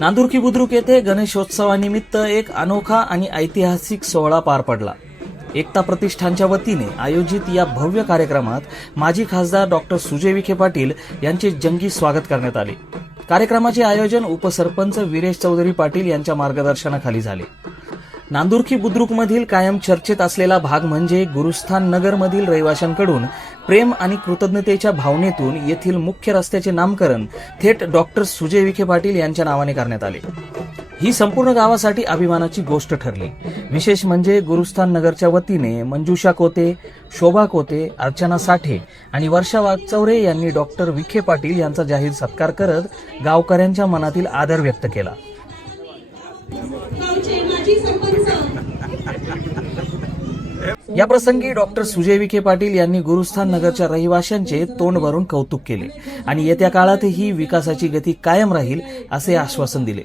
नांदुरकी बुद्रुक येथे गणेशोत्सवानिमित्त एक अनोखा आणि ऐतिहासिक सोहळा पार पडला. एकता प्रतिष्ठानच्या वतीने आयोजित या भव्य कार्यक्रमात माजी खासदार डॉक्टर सुजय विखे पाटील यांचे जंगी स्वागत करण्यात आले. कार्यक्रमाचे आयोजन उपसरपंच विरेश चौधरी पाटील यांच्या मार्गदर्शनाखाली झाले. नांदुरकी बुद्रुकमधील कायम चर्चेत असलेला भाग म्हणजे गुरुस्थान नगरमधील रहिवाशांकडून प्रेम आणि कृतज्ञतेच्या भावनेतून येथील मुख्य रस्त्याचे नामकरण थेट डॉक्टर सुजय विखे पाटील यांच्या नावाने करण्यात आले. ही संपूर्ण गावासाठी अभिमानाची गोष्ट ठरली. विशेष म्हणजे गुरुस्थान नगरच्या वतीने मंजुषा कोते शोभा कोते अर्चना साठे आणि वर्षा वागचौरे यांनी डॉक्टर विखे पाटील यांचा जाहीर सत्कार करत गावकऱ्यांच्या मनातील आदर व्यक्त केला. या प्रसंगी डॉक्टर सुजय विखे पाटील यांनी गुरुस्थान नगरच्या रहिवाशांचे तोंड भरून कौतुक केले आणि येत्या काळातही विकासाची गती कायम राहील असे आश्वासन दिले.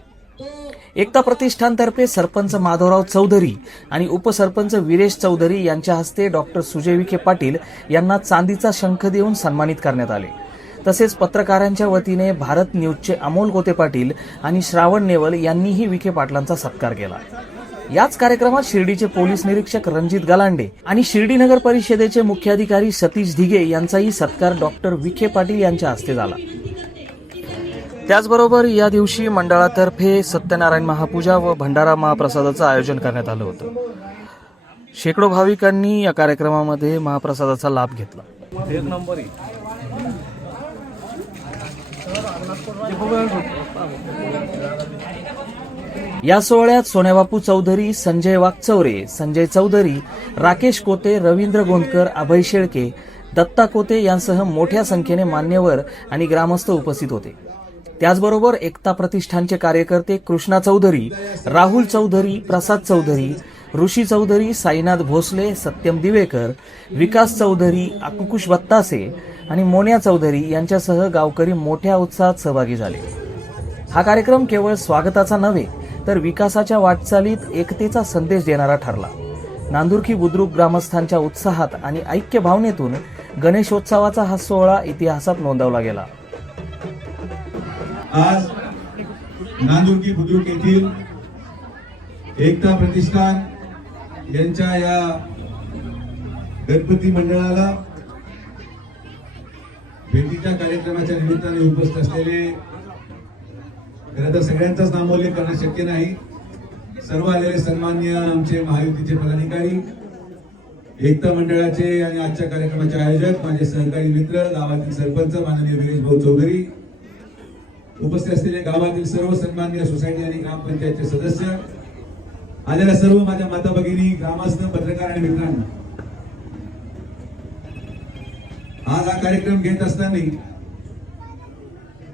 एकता प्रतिष्ठानतर्फे सरपंच माधवराव चौधरी आणि उपसरपंच विरेश चौधरी यांच्या हस्ते डॉक्टर सुजय विखे पाटील यांना चांदीचा शंख देऊन सन्मानित करण्यात आले. तसेच पत्रकारांच्या वतीने भारत न्यूजचे अमोल गोते पाटील आणि श्रावण नेवल यांनीही विखे पाटलांचा सत्कार केला. याच कार्यक्रमात शिर्डीचे पोलीस निरीक्षक रणजित गलांडे आणि शिर्डी नगर परिषदेचे मुख्याधिकारी सतीश धिगे यांचाही सत्कार डॉक्टर विखे पाटील यांच्या हस्ते झाला. त्याचबरोबर या दिवशी मंडळातर्फे सत्यनारायण महापूजा व भंडारा महाप्रसादाचं आयोजन करण्यात आलं होतं. शेकडो भाविकांनी या कार्यक्रमामध्ये महाप्रसादाचा लाभ घेतला. नंबर या सोहळ्यात सोन्याबापू चौधरी संजय वाघचौरे संजय चौधरी राकेश कोते रवींद्र गोंदकर अभय शेळके दत्ता कोते यांसह मोठ्या संख्येने मान्यवर आणि ग्रामस्थ उपस्थित होते. त्याचबरोबर एकता प्रतिष्ठानचे कार्यकर्ते कृष्णा चौधरी राहुल चौधरी प्रसाद चौधरी ऋषी चौधरी साईनाथ भोसले सत्यम दिवेकर विकास चौधरी अकुकुश बत्तासे आणि मोन्या चौधरी यांच्यासह गावकरी मोठ्या उत्साहात सहभागी झाले. हा कार्यक्रम केवळ स्वागताचा नव्हे तर विकासाच्या वाटचालीत एकतेचा संदेश देणारा ठरला. नांदुरकी बुद्रुक ग्रामस्थांच्या उत्साहात आणि ऐक्य भावनेतून गणेशोत्सवाचा हा सोहळा इतिहासात नोंदवला गेला. आज नांदुरकी बुद्रुक येथील एकता प्रतिष्ठान यांच्या या गणपती मंडळाला भेटीच्या कार्यक्रमाच्या निमित्ताने उपस्थित असलेले खरं तर सगळ्यांचाच नामोल्लेख करणं शक्य नाही. सर्व आलेले सन्मान्य आमचे महायुतीचे पदाधिकारी एकता मंडळाचे आणि आजच्या कार्यक्रमाचे आयोजक माझे सहकारी मित्र गावातील सरपंच माननीय विरेश भाऊ चौधरी उपस्थित असलेले गावातील सर्व सन्मान्य सोसायटी आणि ग्रामपंचायतचे सदस्य आलेल्या सर्व माझ्या माता भगिनी ग्रामस्थ पत्रकार आणि मित्रांना. आज हा कार्यक्रम घेत असताना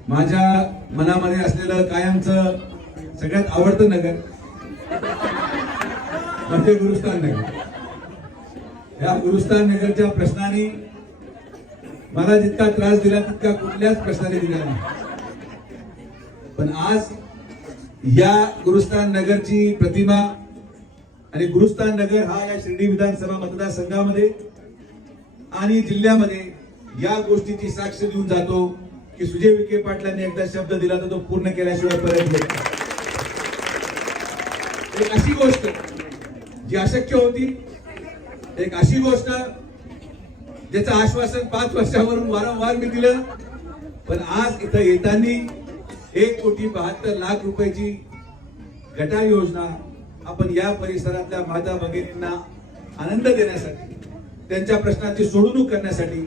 माझ्या मनामध्ये असलेलं कायमचं सगळ्यात आवडतं नगर? म्हणजे गुरुस्थान नगर. या गुरुस्थान नगरच्या प्रश्नाने मला जितका त्रास दिला तितका कुठल्याच प्रश्नाने दिला नाही. पण आज या गुरुस्थान नगरची प्रतिमा आणि गुरुस्थान नगर हा या शिर्डी विधानसभा मतदारसंघामध्ये आणि जिल्ह्यामध्ये या गोष्टीची साक्ष देऊन जातो. की सुजय विखे पाटलांनी एकदा शब्द दिला तर तो पूर्ण केल्याशिवाय परत एक अशी गोष्ट जी अशक्य होती. एक अशी गोष्ट ज्याचं आश्वासन पाच वर्षावरून वारंवार मी दिलं पण आज इथं येताना एक कोटी बहात्तर लाख रुपयाची गटा योजना आपण या परिसरातल्या माता भगिनींना आनंद देण्यासाठी त्यांच्या प्रश्नांची सोडवणूक करण्यासाठी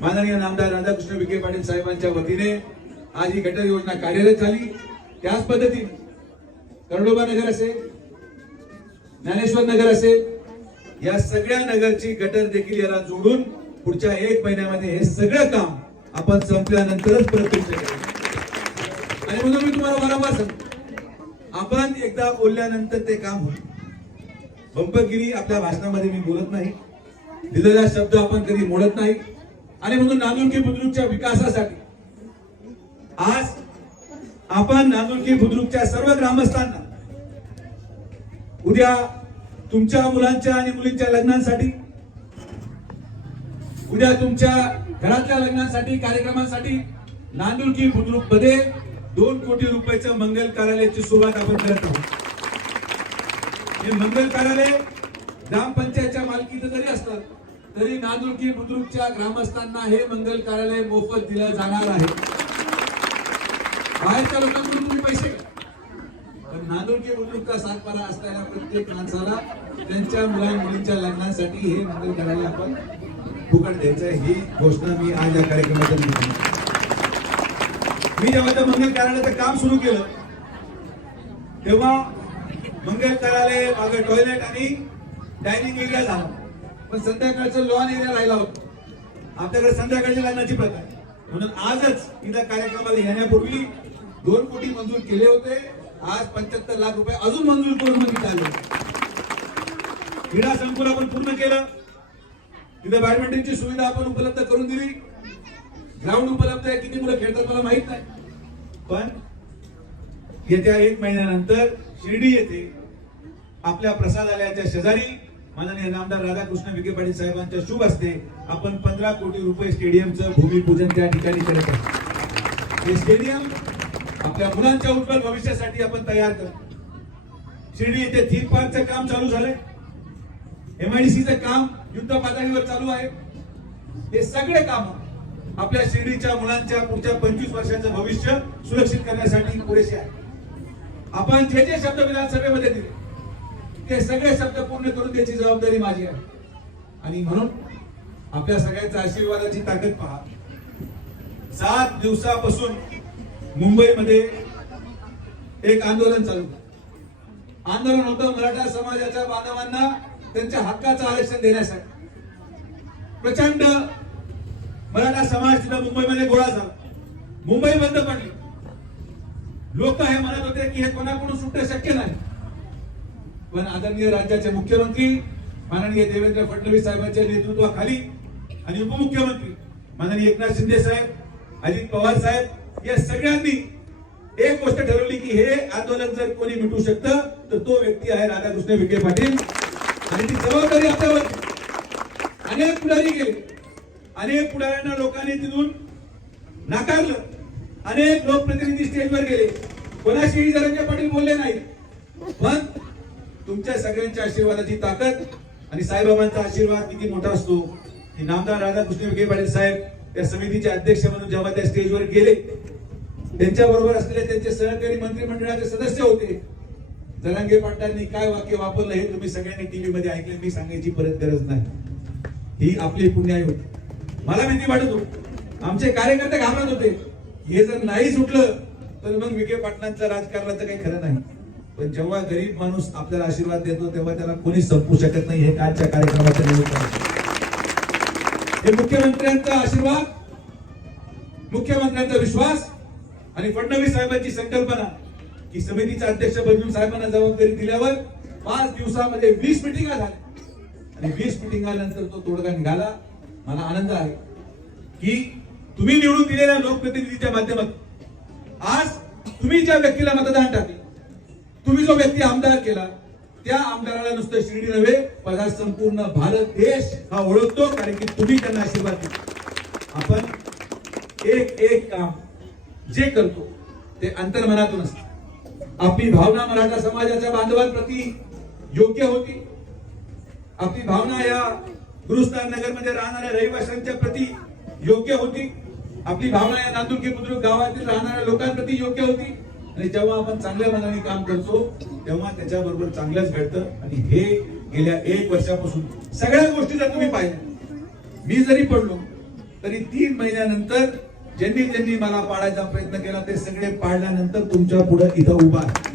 माननीय नामदार राधाकृष्ण विखे पाटील साहेबांच्या वतीने आज ही गटर योजना कार्यरत झाली. त्याच पद्धतीने कर्डोबा नगर असेल ज्ञानेश्वर नगर असेल या सगळ्या नगरची गटर देखील याला जोडून पुढच्या एक महिन्यामध्ये हे सगळं काम आपण संपल्यानंतरच परत आणि म्हणून मी तुम्हाला वारंवार सांगतो आपण एकदा बोलल्यानंतर ते काम होईल. बंपगिरी आपल्या भाषणामध्ये मी बोलत नाही. दिलेला शब्द आपण कधी मोडत नाही. आणि म्हणून नांदुरकी बुद्रुकच्या विकासासाठी. आज आपण नांदुरकी बुद्रुकच्या सर्व ग्रामस्थांना उद्या तुमच्या मुलांच्या आणि मुलींच्या लग्नांसाठी उद्या तुमच्या घरातल्या लग्नांसाठी कार्यक्रमांसाठी नांदुरकी बुद्रुकमध्ये दोन कोटी रुपयाचं मंगल कार्यालयाची सुरुवात आपण करत आहोत. हे मंगल कार्यालय ग्रामपंचायतच्या मालकीचं जरी असतात तरी नांदुरकी बुद्रुकच्या ग्रामस्थांना हे मंगल कार्यालय मोफत दिलं जाणार आहे. बाहेरच्या लोकांकडून तुम्ही पैसे पण नांदुळकी बुद्रुकचा सातबारा असणाऱ्या प्रत्येक माणसाला त्यांच्या मुला मुलींच्या लग्नासाठी हे मंगल कार्यालय आपण फुकट द्यायचं ही घोषणा मी आज या कार्यक्रमातून मी जेव्हा त्या मंगल कार्यालयाचं काम सुरू केलं तेव्हा मंगल कार्यालय मागे टॉयलेट आणि डायनिंग एरिया झाला. पण संध्याकाळचं लॉन एरिया राहिला होता. आपल्याकडे संध्याकाळच्या लग्नाची प्रथा आहे. म्हणून आजच इथं कार्यक्रमाला येण्यापूर्वी दोन कोटी मंजूर केले होते. आज पंच्याहत्तर लाख रुपये अजून मंजूर करून मग आले क्रीडा संकुल आपण पूर्ण केलं. तिथे बॅडमिंटनची सुविधा आपण उपलब्ध करून दिली. ग्राउंड उपलब्ध आहे. किती मुलं खेळतात मला माहीत नाही. पण येत्या एक महिन्यानंतर शिर्डी येथे आपल्या प्रसादालयाच्या शेजारी माननीय नामदार राधाकृष्ण विखे पाटील साहेबांच्या शुभ हस्ते आपण पंधरा कोटी रुपये स्टेडियमचं भूमिपूजन त्या ठिकाणी करत आहोत हे स्टेडियम आपल्या मुलांच्या उज्ज्वल भविष्यासाठी आपण तयार करतो. शिर्डी येथे थीम पार्कचं काम चालू झालंय. एमआयडीसीचं काम युद्ध पातळीवर चालू आहे. हे सगळे काम आपल्या शिर्डीच्या मुलांच्या पुढच्या पंचवीस वर्षांचं भविष्य सुरक्षित करण्यासाठी पुरेसे आहे. आपण जे जे शब्द विधानसभेमध्ये दिले ते सगळे शब्द पूर्ण करून त्याची जबाबदारी माझी आहे. आणि म्हणून आपल्या सगळ्यांच्या आशीर्वादाची ताकद पहा. सात दिवसापासून मुंबईमध्ये एक आंदोलन चालू. आंदोलन होतं मराठा समाजाच्या बांधवांना त्यांच्या हक्काचं आरक्षण देण्यासाठी. प्रचंड मराठा समाज तिथं मुंबईमध्ये गोळा झाला. मुंबई बंद पडली. लोक हे म्हणत होते की हे कोणाकडून सुटणं शक्य नाही. पण आदरणीय राज्याचे मुख्यमंत्री माननीय देवेंद्र फडणवीस साहेबांच्या नेतृत्वाखाली आणि उपमुख्यमंत्री माननीय एकनाथ शिंदे साहेब अजित पवार साहेब या सगळ्यांनी एक गोष्ट ठरवली की हे आंदोलन जर कोणी मिटू शकतं तर तो व्यक्ती आहे राधाकृष्ण विखे पाटील. आणि ती जबाबदारी आपल्यावर अनेक पुढारी गेले. अनेक पुढाऱ्यांना लोकांनी तिथून नाकारलं. अनेक लोकप्रतिनिधी स्टेजवर गेले. कोणाशीही जरंगे पाटील बोलले नाही. पण तुमच्या सगळ्यांच्या आशीर्वादाची ताकद आणि साईबाबांचा आशीर्वाद किती मोठा असतो. की नामदार राधाकृष्ण विखे पाटील साहेब त्या समितीचे अध्यक्ष म्हणून जेव्हा त्या स्टेजवर गेले त्यांच्या बरोबर असलेले त्यांचे सहकारी मंत्रिमंडळाचे सदस्य होते. जरांगे पाटलांनी काय वाक्य वापरलं हे तुम्ही सगळ्यांनी टीव्ही मध्ये ऐकले मी सांगायची परत गरज नाही. ही आपली पुण्याई होती. मला भीती वाटत होती. आमचे कार्यकर्ते घाबरत होते. हे जर नाही सुटलं तर मग विखे पाटलांच्या राजकारणाचं काही खरं नाही. पण जेव्हा गरीब माणूस आपल्याला आशीर्वाद देतो तेव्हा त्याला कोणी संपू शकत नाही हे कालच्या कार्यक्रमाच्या निमित्तानं. हे मुख्यमंत्र्यांचा आशीर्वाद मुख्यमंत्र्यांचा विश्वास आणि फडणवीस साहेबांची संकल्पना की समितीचा अध्यक्ष बनवून साहेबांना जबाबदारी दिल्यावर पाच दिवसामध्ये वीस मिटिंगा झाल्या. आणि वीस मिटिंगानंतर तो तोडगा निघाला. मला आनंद आहे की तुम्ही निवडून दिलेल्या लोकप्रतिनिधीच्या माध्यमात आज तुम्ही ज्या व्यक्तीला मतदान टाकले तुम्ही जो व्यक्ती आमदार केला त्या आमदाराला नुसतं शिर्डी नव्हे पण हा संपूर्ण भारत देश हा ओळखतो कारण की तुम्ही त्यांना आशीर्वाद दिला. आपण एक एक काम जे करतो ते अंतर्मनातून असत. आपली भावना मराठा समाजाच्या बांधवांप्रती योग्य होती. आपली भावना या गुरुस्थान नगरमध्ये राहणाऱ्या रहिवाशांच्या प्रती योग्य होती. आपली भावना या नांदुर्गी बुद्रुक गावातील राहणाऱ्या लोकांप्रती योग्य होती. आणि जेव्हा आपण चांगल्या मनाने काम करतो तेव्हा त्याच्याबरोबर चांगलंच घडतं. आणि हे गेल्या एक वर्षापासून सगळ्या गोष्टी जर तुम्ही पाहिल्या मी जरी पडलो तरी तीन महिन्यानंतर ज्यांनी ज्यांनी मला पाडायचा प्रयत्न केला ते सगळे पाडल्यानंतर तुमच्यापुढे इथं उभा आहे.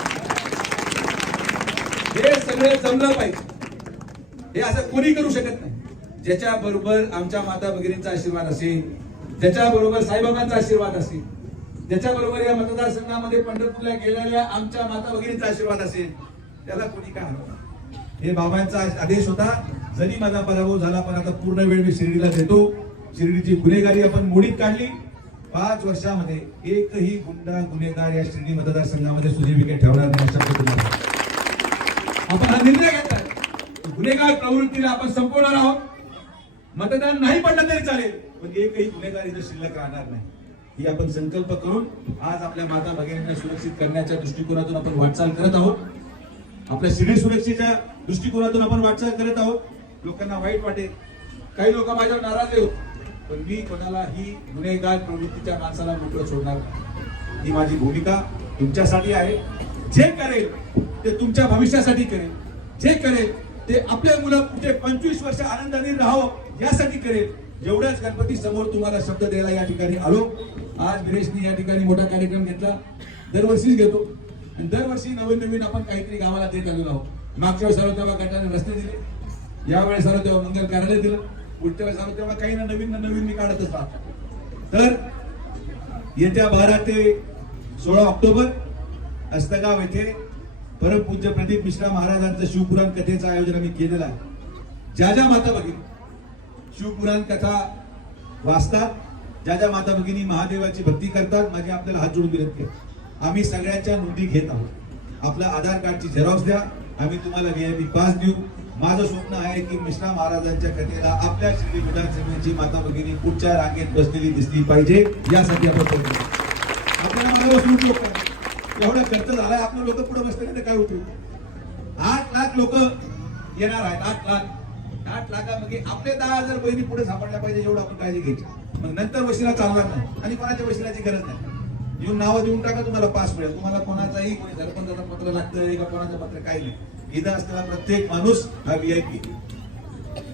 हे सगळं जमलं पाहिजे. हे असं कोणी करू शकत नाही. ज्याच्या बरोबर आमच्या माता भगिनींचा आशीर्वाद असेल ज्याच्या बरोबर साईबाबांचा आशीर्वाद असेल ज्याच्याबरोबर या मतदारसंघामध्ये पंढरपूरला गेलेल्या आमच्या माता भगिनींचा आशीर्वाद असेल त्याला कोणी काय हरवणार हे बाबांचा आदेश होता जरी माझा पराभव झाला पण आता पूर्ण वेळ मी शिर्डीला देतो. शिर्डीची गुन्हेगारी आपण मोडीत काढली. पाच वर्षामध्ये एकही गुंडा गुन्हेगार या शिर्डी मतदारसंघामध्ये सुजय ठेवणार नाही अशा आपण हा निर्णय घेतलाय गुन्हेगार प्रवृत्तीला आपण संपवणार आहोत. मतदान नाही पडलं तरी चालेल पण एकही गुन्हेगार इथं शिल्लक राहणार नाही. ही आपण संकल्प करून आज आपल्या माता भगिनींना सुरक्षित करण्याच्या दृष्टिकोनातून आपण वाटचाल करत आहोत. आपल्या शिडी सुरक्षेच्या दृष्टिकोनातून आपण वाटचाल करत आहोत. लोकांना वाईट वाटेल. काही लोक माझ्यावर नाराज होत पण मी कोणाला ही गुन्हेगार प्रवृत्तीच्या माणसाला मोकळं सोडणार ही माझी भूमिका तुमच्यासाठी आहे. जे करेल ते तुमच्या भविष्यासाठी करेल. जे करेल ते आपल्या मुलं पुढे पंचवीस वर्ष आनंदाने राहावं यासाठी करेल. एवढ्याच गणपती समोर तुम्हाला शब्द द्यायला या ठिकाणी आलो. आज गिरीशने या ठिकाणी मोठा कार्यक्रम घेतला. दरवर्षीच घेतो. आणि दरवर्षी नवीन नवीन आपण काहीतरी गावाला देत आलेलो आहोत. मागच्या वेळेस आलो तेव्हा गटाने रस्ते दिले. यावेळेस आलो तेव्हा मंगल कार्यालय दिलं. पुढच्या वेळेस आलो तेव्हा काही ना नवीन ना नवीन मी काढतच राहतो. तर येत्या बारा ते सोळा ऑक्टोबर अस्तगाव येथे परमपूज्य प्रदीप मिश्रा महाराजांचं शिवपुराण कथेचं आयोजन आम्ही केलेलं आहे. ज्या ज्या माता भगिनी शिवपुराण कथा वाचतात ज्या ज्या माता भगिनी महादेवाची भक्ती करतात माझी आपल्याला हात जोडून विनंती आहे. आम्ही सगळ्यांच्या नोंदी घेत आहोत. आपला आधार कार्डची झेरॉक्स द्या. आम्ही तुम्हाला व्हीआयपी पास देऊ. माझं स्वप्न आहे की मिश्रा महाराजांच्या कथेला आपल्या श्री विधानसभेची माता भगिनी पुढच्या रांगेत बसलेली दिसली पाहिजे यासाठी आपण आपल्याला मला बसून उपयोग एवढा खर्च झालाय आपलं लोक पुढे बसले तर काय होतो आठ लाख लोक येणार आहेत आठ लाख. आठ लाखामध्ये आपले दहा हजार बहिणी पुढे सापडल्या पाहिजे एवढं आपण काळजी घ्यायची. मग नंतर वशिला चालणार नाही आणि कोणाच्या वशिलाची गरज नाही. येऊन नावं देऊन टाका तुम्हाला पास मिळेल. तुम्हाला कोणाचाही कोणी सरपंचाचं पत्र लागतं का कोणाचं पत्र काही नाही. इथं असलेला प्रत्येक माणूस हा व्हीआयपी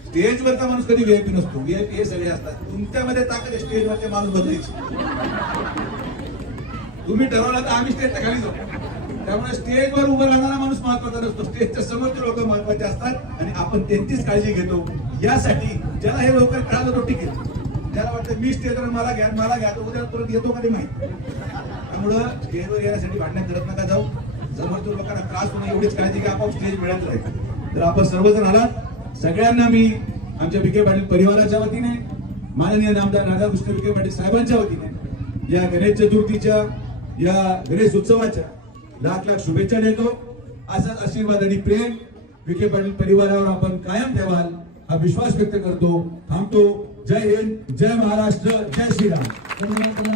स्टेजवरचा माणूस कधी व्हीआयपी नसतो. व्हीआयपी हे सगळे असतात. तुमच्यामध्ये ताकद स्टेज स्टेजवरचे माणूस बदलायची. तुम्ही ठरवलं तर आम्ही स्टेजच्या खाली जाऊ. त्यामुळे स्टेजवर उभं राहणारा माणूस महत्त्वाचा नसतो. स्टेजच्या समोरचे लोक महत्त्वाचे असतात आणि आपण त्यांचीच काळजी घेतो. यासाठी ज्याला हे लवकर कळालं तो टिकेल ज्याला वाटतं मी स्टेजवर मला घ्या मला घ्या तो उद्या परत येतो कधी माहिती त्यामुळं स्टेजवर येण्यासाठी भांडण करत नका जाऊ. समोरच्या लोकांना त्रास होणं एवढीच काळजी घ्या आपण स्टेज मिळत राहील तर आपण सर्वजण आलात सगळ्यांना मी आमच्या विखे पाटील परिवाराच्या वतीने माननीय नामदार राधाकृष्ण विखे पाटील साहेबांच्या वतीने या गणेश चतुर्थीच्या या गणेश उत्सवाच्या लाख लाख शुभेच्छा देतो. असाच आशीर्वाद आणि प्रेम विखे पाटील परिवारावर आपण कायम ठेवाल हा विश्वास व्यक्त करतो. थांबतो. जय हिंद जय महाराष्ट्र जय श्रीराम.